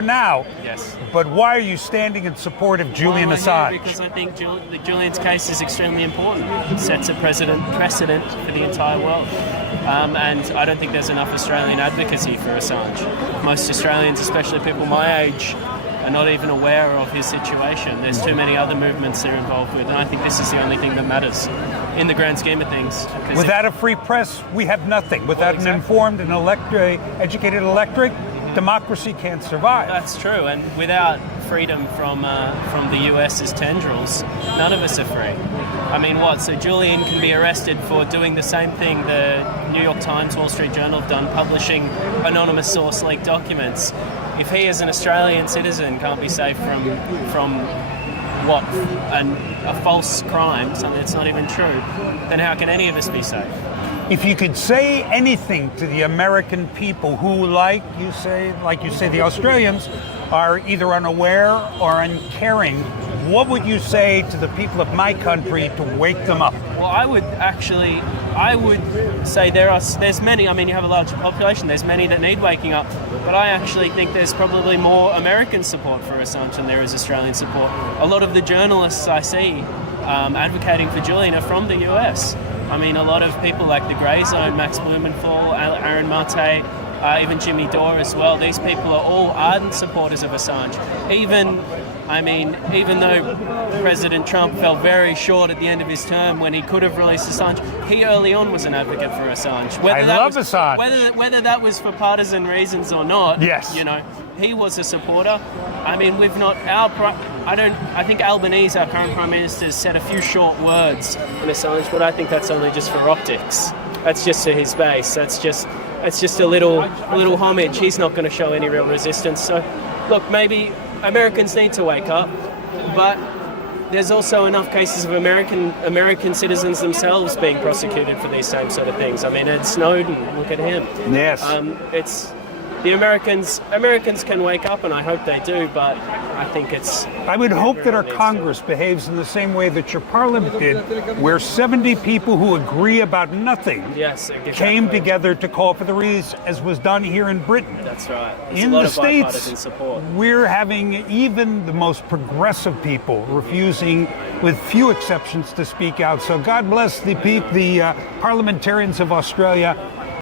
now. Yes. But why are you standing in support of Julian Assange? Because I think Julian's case is extremely important. It sets a precedent for the entire world. And I don't think there's enough Australian advocacy for Assange. Most Australians, especially people my age, are not even aware of his situation. There's too many other movements they're involved with, and I think this is the only thing that matters in the grand scheme of things. Without a free press, we have nothing. Without an informed and educated electorate, democracy can't survive. That's true, and without freedom from the US's tendrils, none of us are free. I mean, what? So Julian can be arrested for doing the same thing the New York Times, Wall Street Journal have done, publishing anonymous source leaked documents. If he, as an Australian citizen, can't be safe from what? A false crime, something that's not even true, then how can any of us be safe? If you could say anything to the American people who, like you say, the Australians, are either unaware or uncaring, what would you say to the people of my country to wake them up? Well, I would say there's many. I mean, you have a large population. There's many that need waking up. But I actually think there's probably more American support for Assange than there is Australian support. A lot of the journalists I see advocating for Julian are from the US. I mean, a lot of people like the Grey Zone, Max Blumenthal, Aaron Mate, even Jimmy Dore as well. These people are all ardent supporters of Assange. Even though President Trump fell very short at the end of his term when he could have released Assange, he early on was an advocate for Assange. I love Assange. Whether that was for partisan reasons or not, yes. He was a supporter. I mean, I think Albanese, our current Prime Minister, said a few short words in Assange, but I think that's only just for optics. That's just to his base. That's just a little homage. He's not going to show any real resistance. So, look, maybe Americans need to wake up, but there's also enough cases of American citizens themselves being prosecuted for these same sort of things. I mean, Ed Snowden, look at him. Yes. It's the Americans can wake up, and I hope they do, but I think it's... I would hope that our Congress behaves in the same way that your Parliament did, where 70 people who agree about nothing came together to call for the release, as was done here in Britain. That's right. In the States, we're having even the most progressive people refusing, with few exceptions, to speak out. So God bless the parliamentarians of Australia.